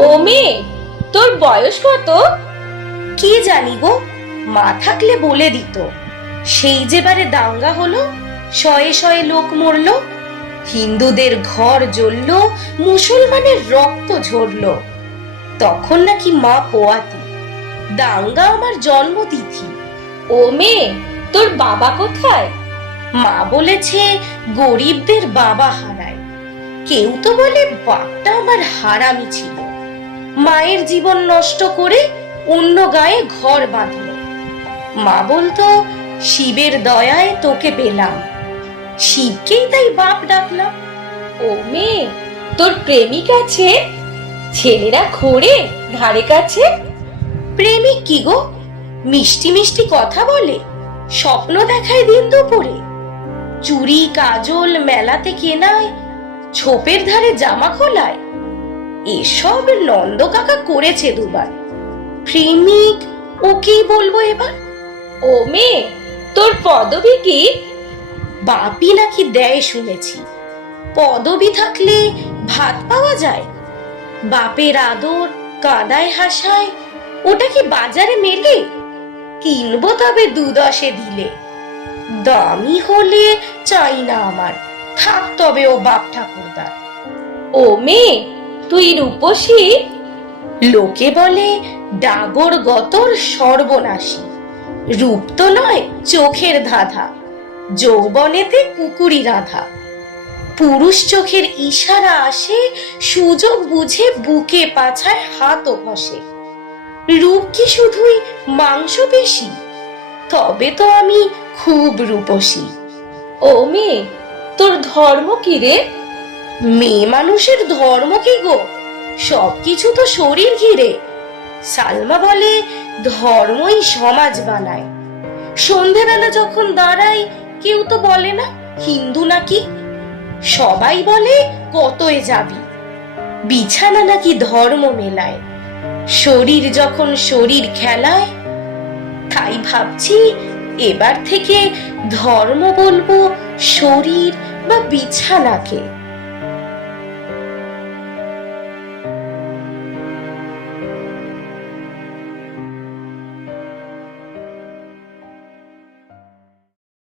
ও মেয়ে তোর বয়স কত? কি জানি গো মা থাকলে বলে দিত। সেই যেবারে দাঙ্গা হলো শয়ে শয়ে লোক মরলো হিন্দুদের ঘর জ্বললো মুসলমানের রক্ত ঝরলো। তখন নাকি মা পোয়াতি দাঙ্গা আমার জন্মতিথি। ও মেয়ে তোর বাবা কোথায়? মা বলেছে গরিবদের বাবা হারায়। কেউ তো বলে বাপটা আমার হারামি ছিল। মায়ের জীবন নষ্ট করে অন্য গায়ে ঘর বাঁধল। মা বলতো, শিবের দয়ায় তোকে পেলাম। শিবকেই তাই বাপ ডাকলাম। ও মেয়ে, তোর প্রেমিক আছে? ছেলেরা ঘোরে, ধারে কাছে? প্রেমিক কি গো? মিষ্টি মিষ্টি কথা বলে, স্বপ্ন দেখায় দিন দুপুরে। চুরি, কাজল, মেলাতে কেনায়, ছোপের ধারে জামা খোলায়। এসব নন্দ কাকা করেছে দুবার। প্রেমিক ও কি বলব এবার। ও মেয়ে, তোর পদবী কি? বাপি নাকি দেয় শুনেছি। পদবি থাকলে ভাত পাওয়া যায়। বাপের আদর, কাদায় হাসায়, ওটা কি বাজারে মেলে? কিনবো তবে দুদশে দিলে। দামি হলে চাই না আমার, থাক তবে ও বাপ ঠাকুরদার। ও মেয়ে তুই রূপসী? লোকে বলে ডাগর গতর সর্বনাশী। রূপ তো নয়, চোখের ধাঁধা। যৌবনেতে কুকুরি রাধা পুরুষ চোখের ইশারা আসে, সুযোগ বুঝে বুকে পাছায় হাতও ঘষে। রূপ কি শুধুই মাংস পেশি তবে তো আমি খুব রূপসী। ও মেয়ে, তোর ধর্ম কি রে? মেয়ে মানুষের ধর্ম কি গো? সবকিছু তো শরীর ঘিরে। সালমা বলে, ধর্মই সমাজ বানায়। সন্ধেবেলা যখন দাঁড়াই কেউ তো বলে না, হিন্দু নাকি? সবাই বলে, কতই যাবি? বিছানা নাকি ধর্ম মেলায়। শরীর যখন শরীর খেলায়, তাই ভাবছি এবার থেকে ধর্ম বলব শরীর বা বিছানাকে।